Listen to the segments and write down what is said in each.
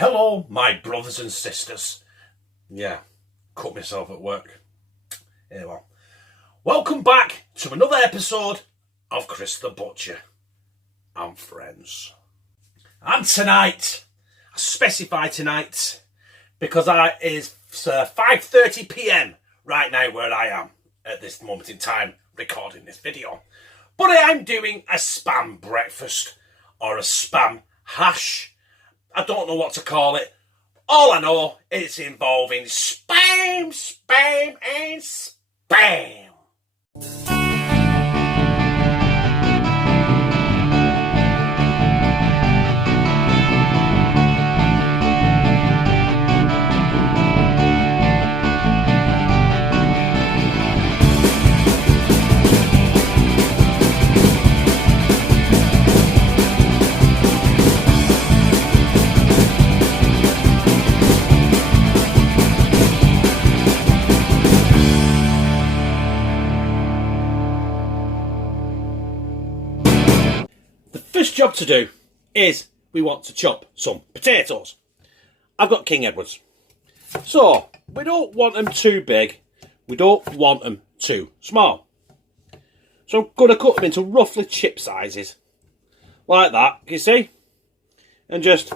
Hello, my brothers and sisters. Yeah, cut myself at work. Yeah, well. Welcome back to another episode of Chris the Butcher and Friends. And tonight, I specify tonight, because it's 5:30 p.m. right now where I am at this moment in time recording this video. But I'm doing a spam breakfast or a spam hash. I don't know what to call it. All I know is it's involving spam, spam, and spam. First job to do is we want to chop some potatoes. I've got King Edwards. So, we don't want them too big. We don't want them too small. So I'm going to cut them into roughly chip sizes. Like that, you see? And just...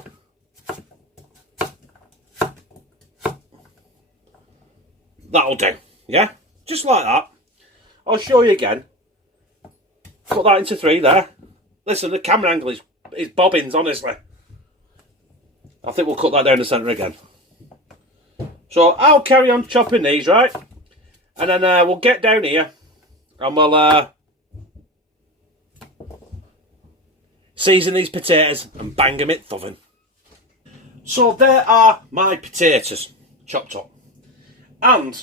that'll do, yeah? Just like that. I'll show you again. Cut that into 3 there. Listen, the camera angle is bobbins, honestly. I think we'll cut that down the centre again. So I'll carry on chopping these, right? And then we'll get down here and we'll season these potatoes and bang them in the oven. So there are my potatoes chopped up. And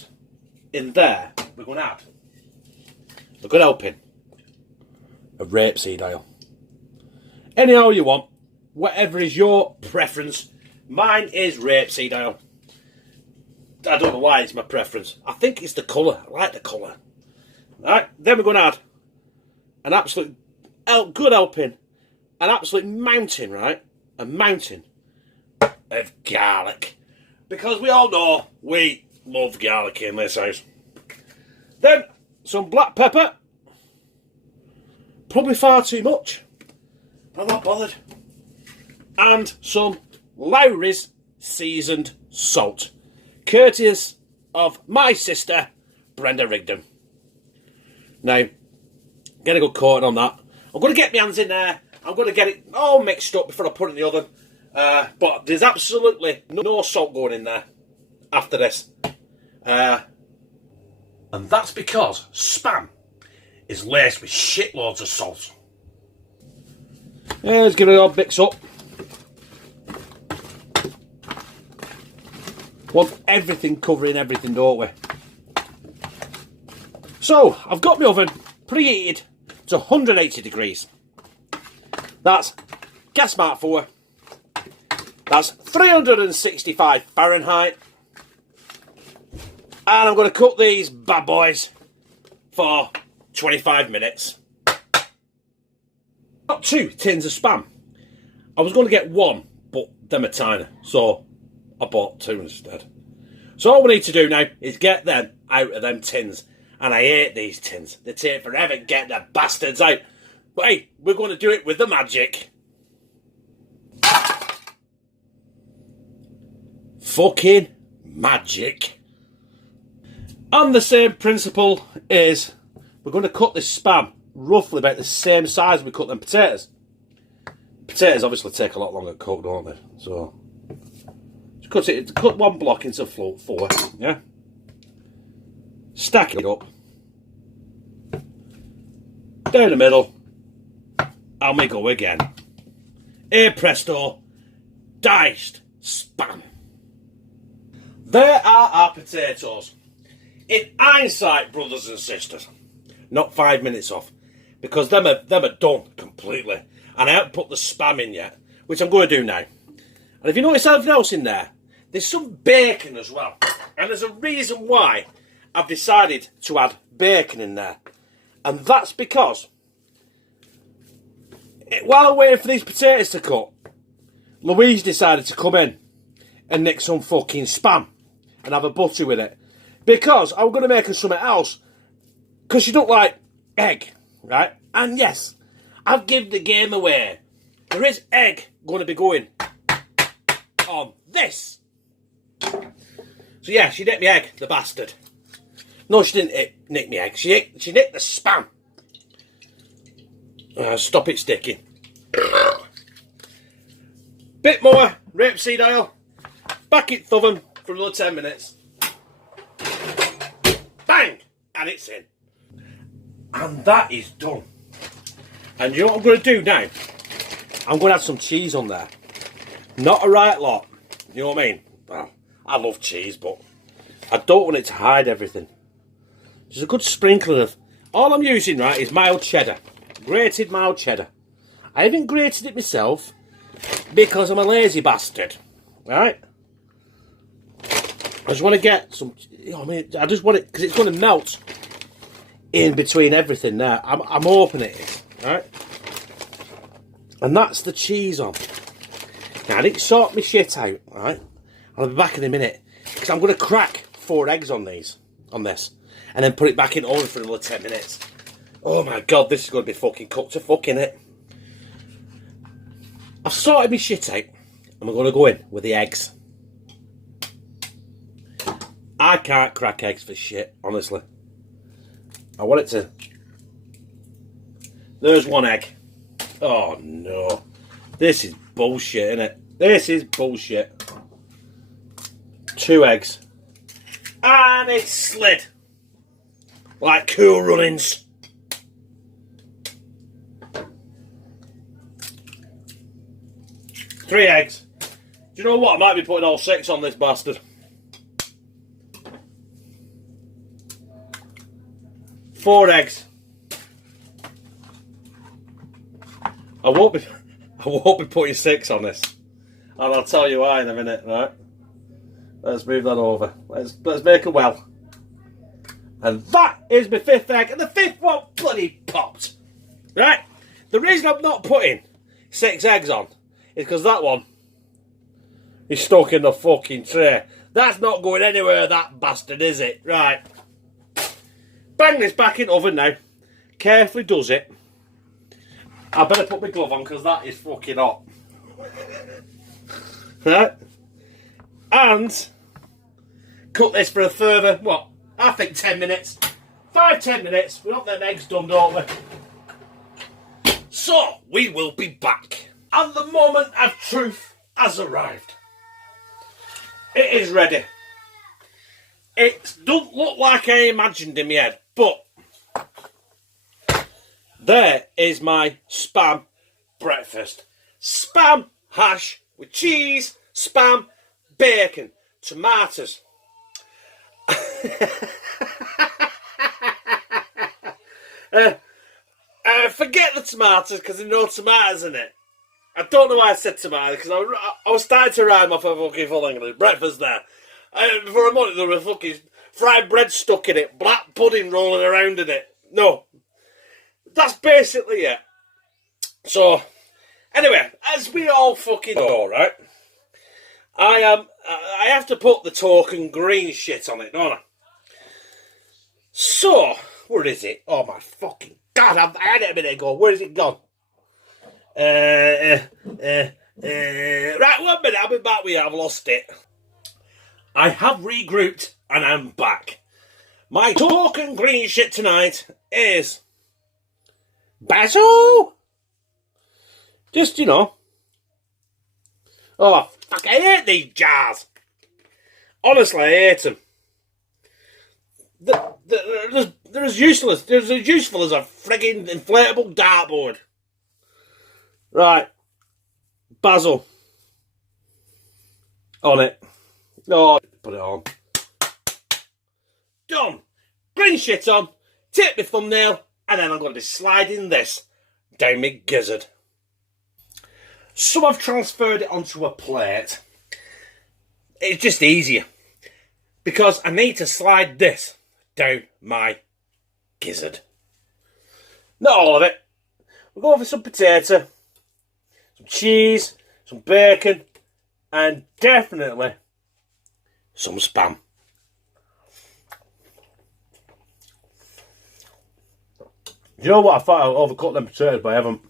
in there, we're going to add a good helping of rapeseed oil. Any oil you want, whatever is your preference. Mine is rapeseed oil. I don't know why it's my preference. I think it's the colour. I like the colour. Right, then we're going to add an absolute good helping, an absolute mountain, right? A mountain of garlic. Because we all know we love garlic in this house. Then some black pepper. Probably far too much. I'm not bothered. And some Lowry's seasoned salt, courteous of my sister, Brenda Rigdon. Now, get a good coating on that. I'm going to get my hands in there. I'm going to get it all mixed up before I put it in the oven. But there's absolutely no salt going in there after this. And that's because spam is laced with shitloads of salt. Let's give it all mix up. Want everything covering everything, don't we? So, I've got my oven preheated to 180 degrees. That's gas mark 4. That's 365 Fahrenheit. And I'm going to cook these bad boys for 25 minutes. Got 2 tins of spam. I was going to get 1, but them are tiny, so I bought 2 instead. So all we need to do now is get them out of them tins. And I hate these tins. They take forever to get the bastards out. But hey, we're going to do it with the magic. Fucking magic. And the same principle is we're going to cut this spam roughly about the same size we cut them potatoes. Potatoes obviously take a lot longer to cook, don't they? So just cut one block into 4, yeah? Stack it up. Down the middle. And we go again. Here presto, diced spam. There are our potatoes. In hindsight, brothers and sisters, not 5 minutes off, because them are done completely. And I haven't put the spam in yet, which I'm going to do now. And if you notice anything else in there, there's some bacon as well. And there's a reason why I've decided to add bacon in there. And that's because, while I'm waiting for these potatoes to cook, Louise decided to come in and nick some fucking spam and have a butty with it. Because I'm going to make her something else. Because she don't like egg, right? And yes, I've given the game away. There is egg going to be going on this. So yeah, she nicked me egg, the bastard. No, she didn't nick me egg. She nicked the spam. Stop it sticking. Bit more rapeseed oil. Back it oven for another 10 minutes. Bang! And it's in. And that is done. And you know what I'm going to do now? I'm going to add some cheese on there. Not a right lot. You know what I mean? Well, I love cheese, but I don't want it to hide everything. Just a good sprinkling of... All I'm using, right, is mild cheddar. Grated mild cheddar. I haven't grated it myself because I'm a lazy bastard. Right? I just want to get some... You know, I mean, I just want it... Because it's going to melt in between everything there. I'm hoping it is. Right? And that's the cheese on. Now, I didn't sort my shit out, right? I'll be back in a minute. Because I'm going to crack 4 eggs on this. And then put it back in the oven for another 10 minutes. Oh my god, this is going to be fucking cooked to fucking it. I've sorted my shit out. And we're going to go in with the eggs. I can't crack eggs for shit, honestly. I want it to... There's 1 egg. Oh no. This is bullshit, innit? This is bullshit. 2 eggs. And it's slid. Like Cool Runnings. Three eggs. Do you know what? I might be putting all 6 on this bastard. 4 eggs. I won't be putting 6 on this. And I'll tell you why in a minute, right? Let's move that over. Let's make a well. And that is my 5th egg, and the 5th one bloody popped. Right? The reason I'm not putting 6 eggs on is because that one is stuck in the fucking tray. That's not going anywhere, that bastard, is it? Right. Bang this back in the oven now. Carefully does it. I better put my glove on because that is fucking hot. Right? And cook this for a further, what? I think 10 minutes. 5-10 minutes. We want them eggs done, don't we? So, we will be back. And the moment of truth has arrived. It is ready. It doesn't look like I imagined in my head, but there is my spam breakfast. Spam hash with cheese, spam, bacon, tomatoes. Forget the tomatoes because there are no tomatoes in it. I don't know why I said tomato because I was starting to rhyme off a fucking full English breakfast there. For a moment there was fucking fried bread stuck in it, black pudding rolling around in it. No, that's basically it. So, anyway, as we all fucking know, right? I have to put the token green shit on it, don't I? So, where is it? Oh my fucking god! I had it a minute ago. Where is it gone? Right, 1 minute. I'll be back with you. I've lost it. I have regrouped and I'm back. My token green shit tonight is basil. Just, you know. Oh, fuck, I hate these jars. Honestly, I hate them. They're as useless. They're as useful as a frigging inflatable dartboard. Right. Basil. On it. Oh, put it on. Done. Green shit on. Take my thumbnail. And then I'm going to be sliding this down my gizzard. So I've transferred it onto a plate. It's just easier. Because I need to slide this down my gizzard. Not all of it. We're going for some potato, some cheese, some bacon, and definitely some spam. You know what? I thought I'd overcook them potatoes, but I haven't.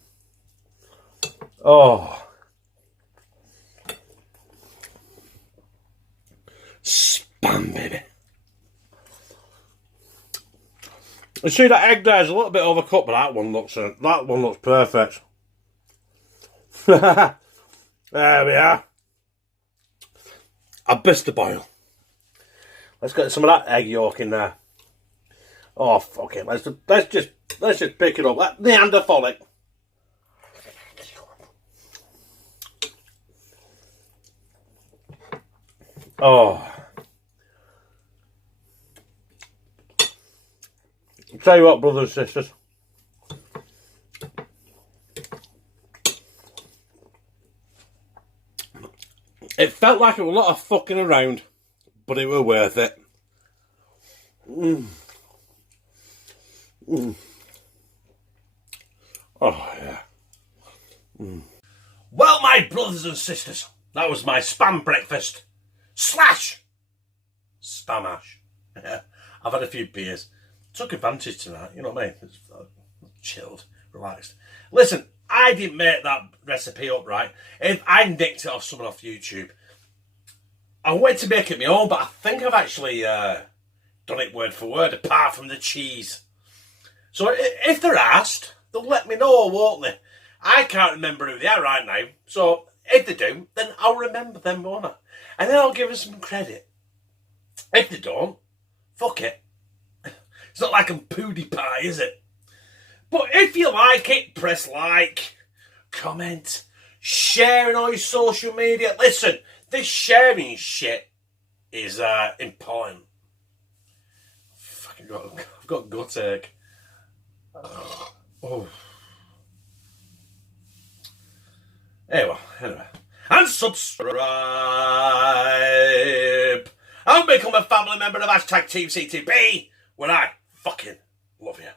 Oh. Spam, baby. You see that egg there is a little bit overcooked, but that one looks perfect. There we are. I missed the boil. Let's get some of that egg yolk in there. Oh fuck it! Let's just pick it up. That Neanderthalic. Oh. I'll tell you what, brothers and sisters. It felt like it was a lot of fucking around, but it was worth it. Oh, yeah. Well, my brothers and sisters, that was my spam breakfast. Slash spamash. I've had a few beers. Took advantage tonight, you know what I mean? It's chilled, relaxed. Listen, I didn't make that recipe up, right? If I nicked it off someone off YouTube. I went to make it my own, but I think I've actually done it word for word, apart from the cheese. So if they're asked, they'll let me know, won't they? I can't remember who they are right now. So if they do, then I'll remember them, won't I? And then I'll give them some credit. If they don't, fuck it. It's not like I'm PewDiePie, is it? But if you like it, press like, comment, share on all your social media. Listen, this sharing shit is important. I've got gut ache. Oh. Anyway. And subscribe. And become a family member of #TeamCTB, where I fucking love you.